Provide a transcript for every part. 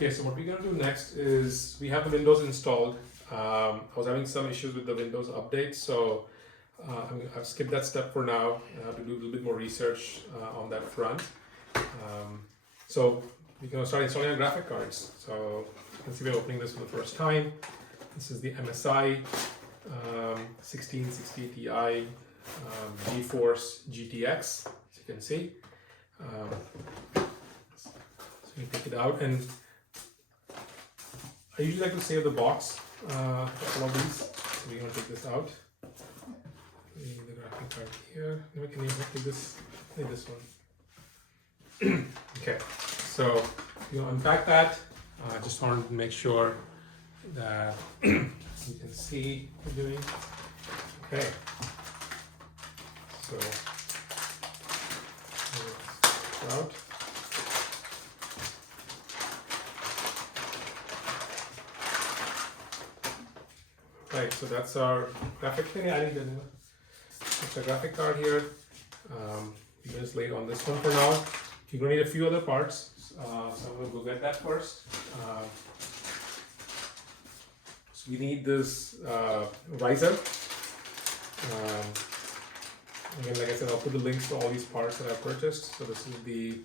Okay, so what we're going to do next is we have the Windows installed. I was having some issues with the Windows update, so I've skipped that step for now. I have to do a little bit more research on that front. So we're going to start installing our graphic cards. So you can see we're opening this for the first time. This is the MSI 1660 Ti GeForce GTX, as you can see. So you take it out, and I usually like to save the box for all of these. So we're going to take this out. The graphic card here. Can you take this? Take this one. Okay, so you unpack that. I just wanted to make sure that you can see what we're doing. Okay, so let's out. Right, so that's our graphic thing. That's our graphic card here. You can just lay it on this one for now. You're going to need a few other parts, so I'm going to go get that first. So we need this riser. Again, like I said, I'll put the links to all these parts that I've purchased. So this is the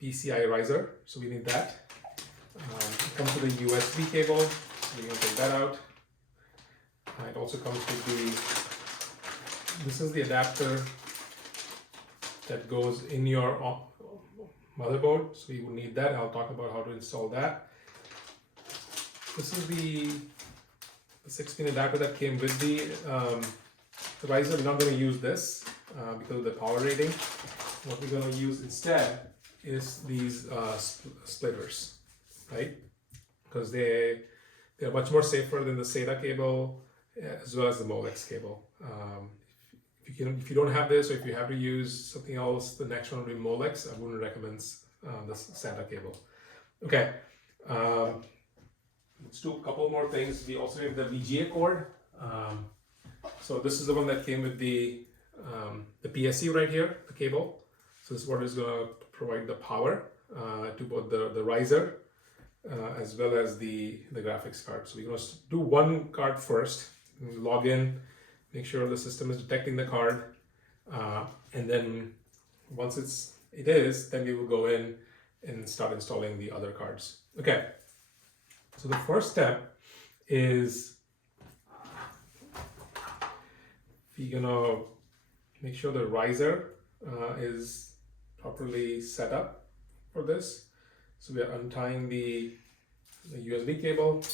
PCI riser, so we need that. It comes with a USB cable, so we're going to take that out. It also comes with this is the adapter that goes in your motherboard, so you will need that. I'll talk about how to install that. This is the 6-pin adapter that came with the riser. We're not going to use this because of the power rating. What we're going to use instead is these splitters, right? Because they're much more safer than the SATA cable as well as the Molex cable. If you don't have this, or if you have to use something else, the next one will be Molex. I wouldn't recommend the SATA cable. Okay, let's do a couple more things. We also have the VGA cord. So this is the one that came with the PSU right here, the cable. So this is what is going to provide the power to both the riser as well as the graphics card. So we're going to do one card first. Log in, make sure the system is detecting the card, and then once it is, then we will go in and start installing the other cards. Okay, so the first step is we're gonna make sure the riser is properly set up for this. So we are untying the USB cable,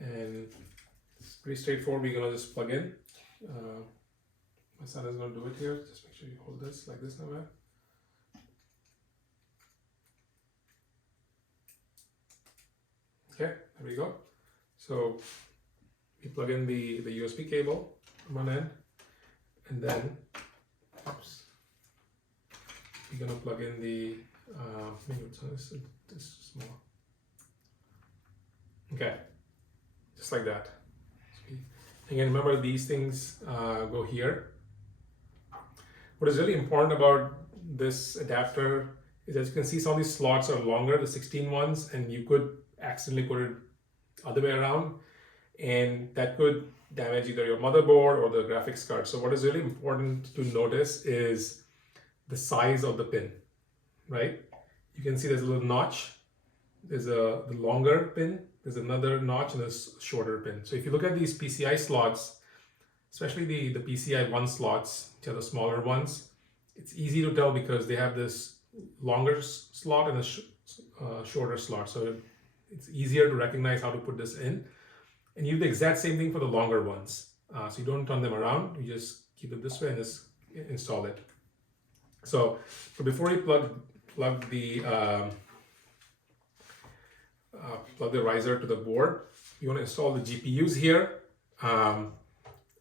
and it's pretty straightforward. We're gonna just plug in. My son is gonna do it here. Just make sure you hold this like this now, man. Okay, there we go. So we plug in the USB cable from one end, and then we're gonna plug in the this is small. Okay, just like that. Again, remember these things go here. What is really important about this adapter is, as you can see, some of these slots are longer, the 16 ones, and you could accidentally put it other way around, and that could damage either your motherboard or the graphics card. So what is really important to notice is the size of the pin, right? You can see there's a little notch. There's the longer pin, there's another notch, and there's a shorter pin. So if you look at these PCI slots, especially the PCI 1 slots, which are the smaller ones, it's easy to tell because they have this longer slot and a shorter slot. So it's easier to recognize how to put this in. And you do the exact same thing for the longer ones. So you don't turn them around, you just keep it this way and just install it. So before you plug the riser to the board, you want to install the GPUs here, and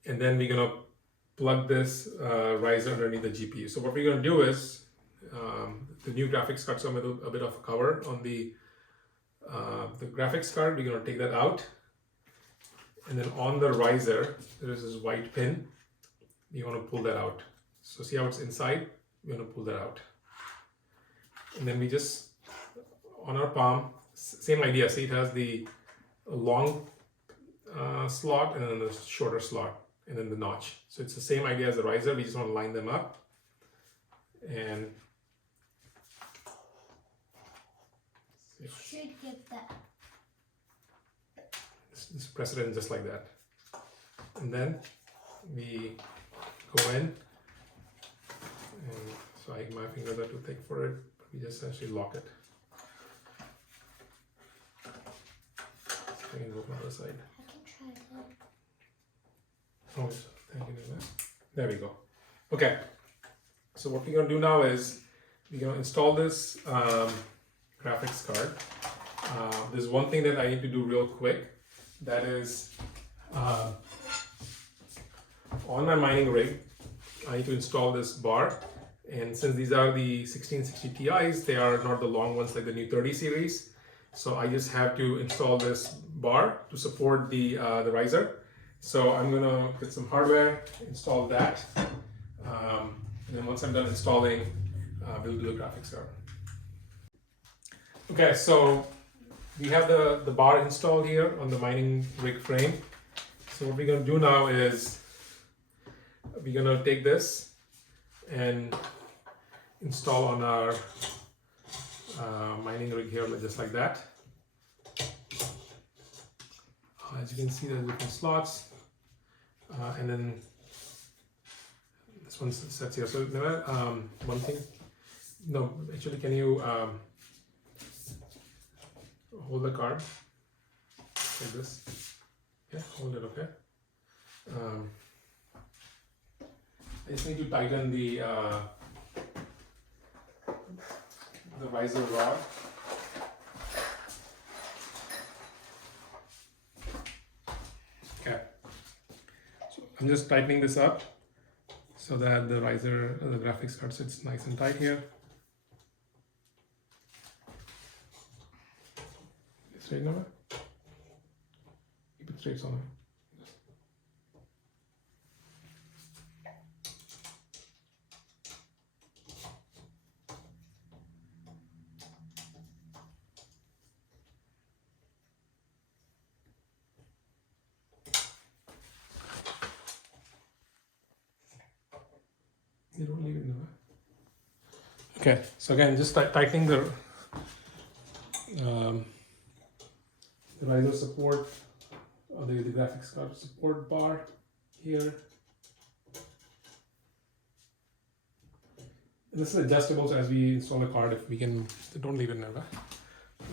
then we're going to plug this riser underneath the GPU. So what we're going to do is the new graphics card, so I'm going to a bit of a cover on the graphics card. We're going to take that out, and then on the riser there is this white pin. You want to pull that out. So see how it's inside? We're going to pull that out. And then we just, on our palm, same idea. See, it has the long slot and then the shorter slot and then the notch. So it's the same idea as the riser. We just want to line them up and should get that. Just press it in just like that. And then we go in, and so my fingers are too thick for it, but we just essentially lock it. So I can go from the other side. I can try that. Oh, thank you. There we go. Okay, so what we're going to do now is we're going to install this graphics card. There's one thing that I need to do real quick. That is, on my mining rig, I need to install this bar. And since these are the 1660 Ti's, they are not the long ones like the new 30 series. So I just have to install this bar to support the riser. So I'm gonna get some hardware, install that. And then once I'm done installing, we'll do the graphics card. Okay, so we have the bar installed here on the mining rig frame. So what we're going to do now is we're going to take this and install on our mining rig here just like that. As you can see, there's different slots, and then this one sets here. So one thing, no, actually, can you hold the card like this? Yeah, hold it. Okay. I just need to tighten the riser rod. Okay. So I'm just tightening this up so that the riser, the graphics card sits nice and tight here. Straighten over. Keep it straight on it. You don't leave it in there. Okay, so again, just tightening the riser support, or the graphics card support bar here. And this is adjustable, so as we install the card, if we can, don't leave it in there.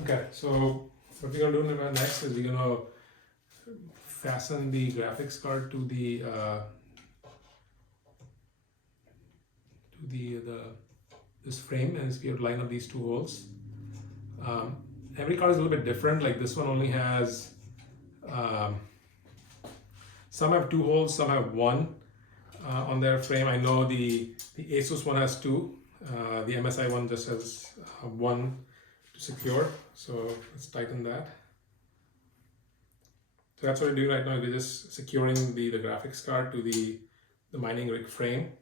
Okay, so what we're gonna do next is we're gonna fasten the graphics card to the this frame, and we have to line up these two holes. Every card is a little bit different. Like this one only has some have 2 holes, some have 1 on their frame. I know the Asus one has 2. The MSI one just has 1 to secure. So let's tighten that. So that's what we're doing right now. We're just securing the graphics card to the mining rig frame.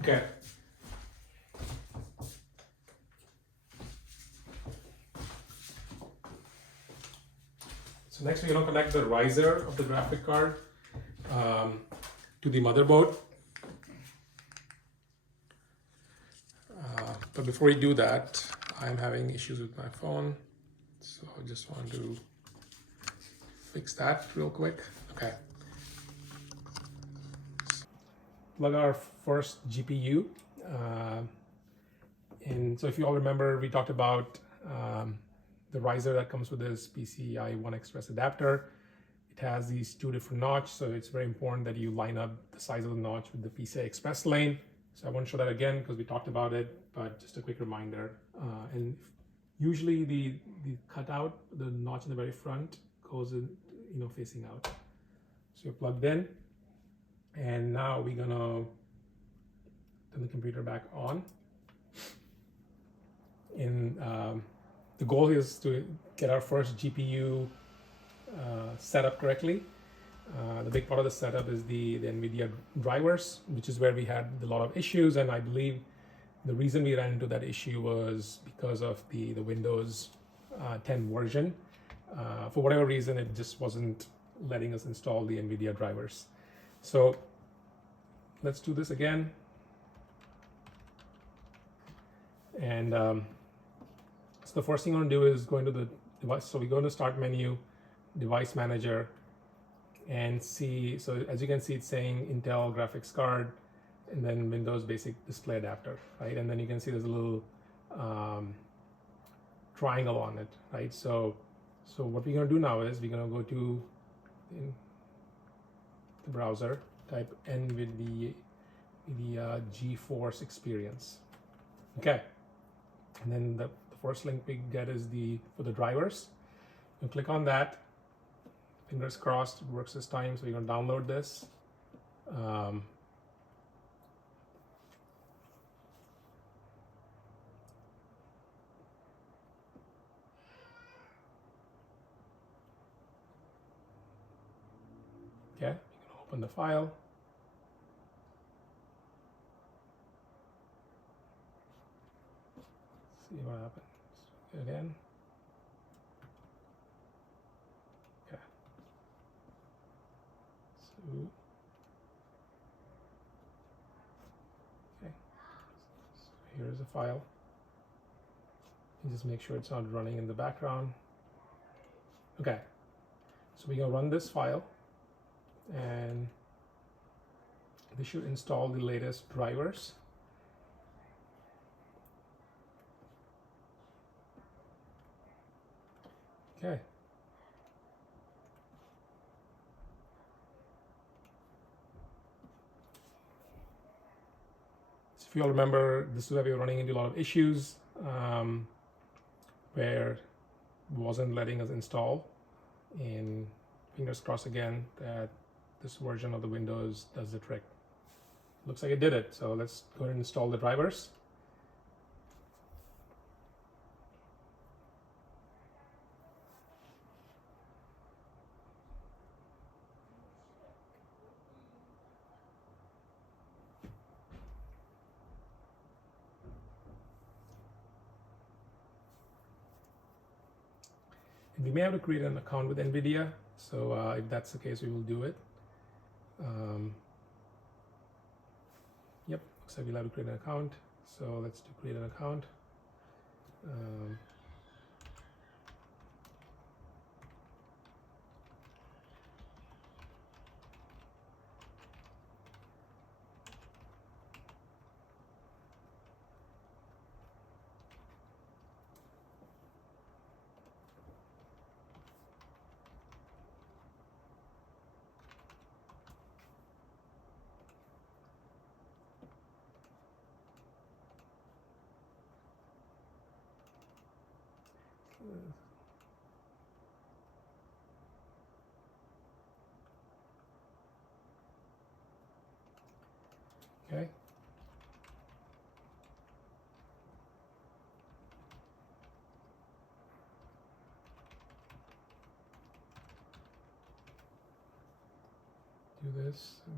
Okay. So next we're going to connect the riser of the graphic card to the motherboard. But before we do that, I'm having issues with my phone. So I just want to fix that real quick. Okay. Plug our first GPU. And so if you all remember, we talked about the riser that comes with this PCI 1 Express adapter. It has these 2 different notches, so it's very important that you line up the size of the notch with the PCI Express lane. So I won't show that again because we talked about it, but just a quick reminder. And usually the cutout, the notch in the very front, goes in, facing out. So you're plugged in, and now we're gonna turn the computer back on. The goal is to get our first GPU set up correctly. The big part of the setup is the Nvidia drivers, which is where we had a lot of issues, and I believe the reason we ran into that issue was because of the Windows 10 version. For whatever reason, it just wasn't letting us install the Nvidia drivers. So let's do this again. And so the first thing I'm going to do is go into the device. So we go into Start menu, Device Manager, and see. So as you can see, it's saying Intel graphics card, and then Windows Basic Display Adapter, right? And then you can see there's a little triangle on it, right? So what we're going to do now is we're going to go to the browser, type Nvidia GeForce Experience. Okay, and then the first link we get is for the drivers. You click on that. Fingers crossed it works this time. So you're going to download this. Okay, you can open the file. See what happens again. Okay. Okay. So here's a file. You just make sure it's not running in the background. Okay. So we're gonna run this file, and this should install the latest drivers. Okay. So if you all remember, this is where we were running into a lot of issues where it wasn't letting us install. And fingers crossed again that this version of the Windows does the trick. Looks like it did it. So let's go ahead and install the drivers. And we may have to create an account with Nvidia. So if that's the case, we will do it. Yep, looks like we'll have to create an account. So let's create an account. Okay. Do this. We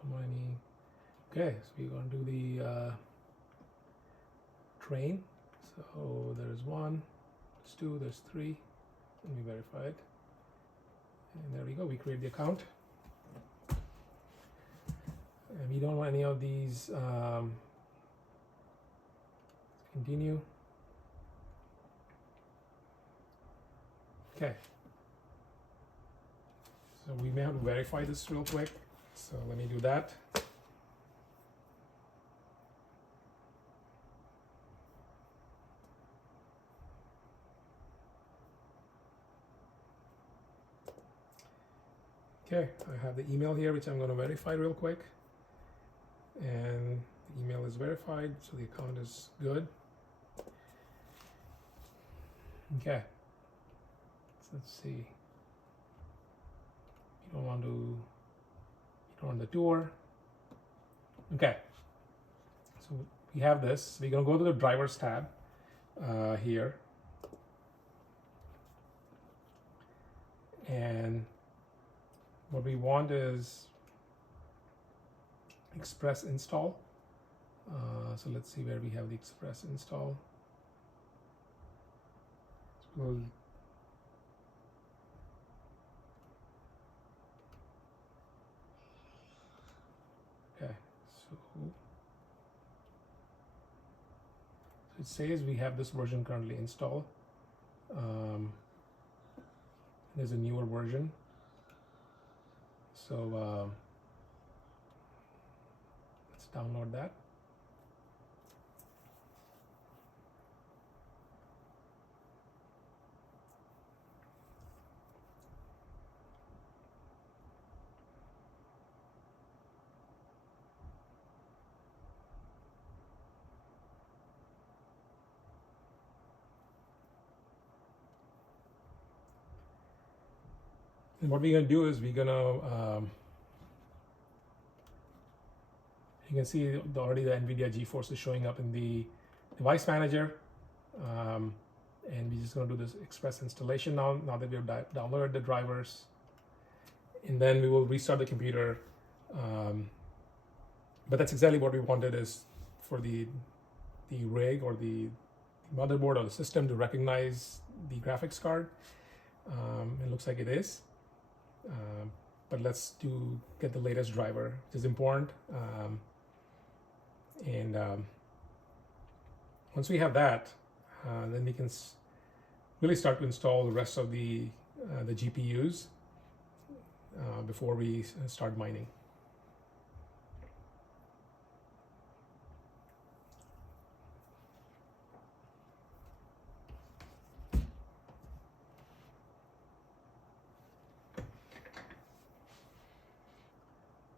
don't want any. Okay, so we're going to do the train. So there's 1, there's 2, there's 3. Let me verify it. And there we go. We create the account. And we don't want any of these. Continue. Okay. So we may have to verify this real quick. So let me do that. Okay, I have the email here, which I'm going to verify real quick. And the email is verified, so the account is good. Okay, so let's see. don't want to on the tour. Okay, so we have this. We're going to go to the drivers tab here, and what we want is express install. So let's see where we have the express install. So okay, so it says we have this version currently installed. There's a newer version. So let's download that. And what we're going to do is we're going to, you can see already the Nvidia GeForce is showing up in the device manager. And we're just going to do this express installation now that we've downloaded the drivers. And then we will restart the computer. But that's exactly what we wanted, is for the rig or the motherboard or the system to recognize the graphics card. It looks like it is. But let's get the latest driver, which is important. Once we have that, then we can really start to install the rest of the GPUs before we start mining.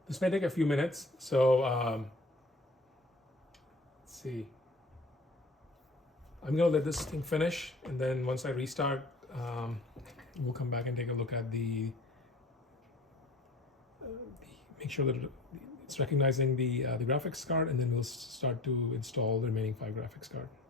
This may take a few minutes, so let's see. I'm gonna let this thing finish, and then once I restart, we'll come back and take a look at make sure that it's recognizing the graphics card, and then we'll start to install the remaining 5 graphics cards.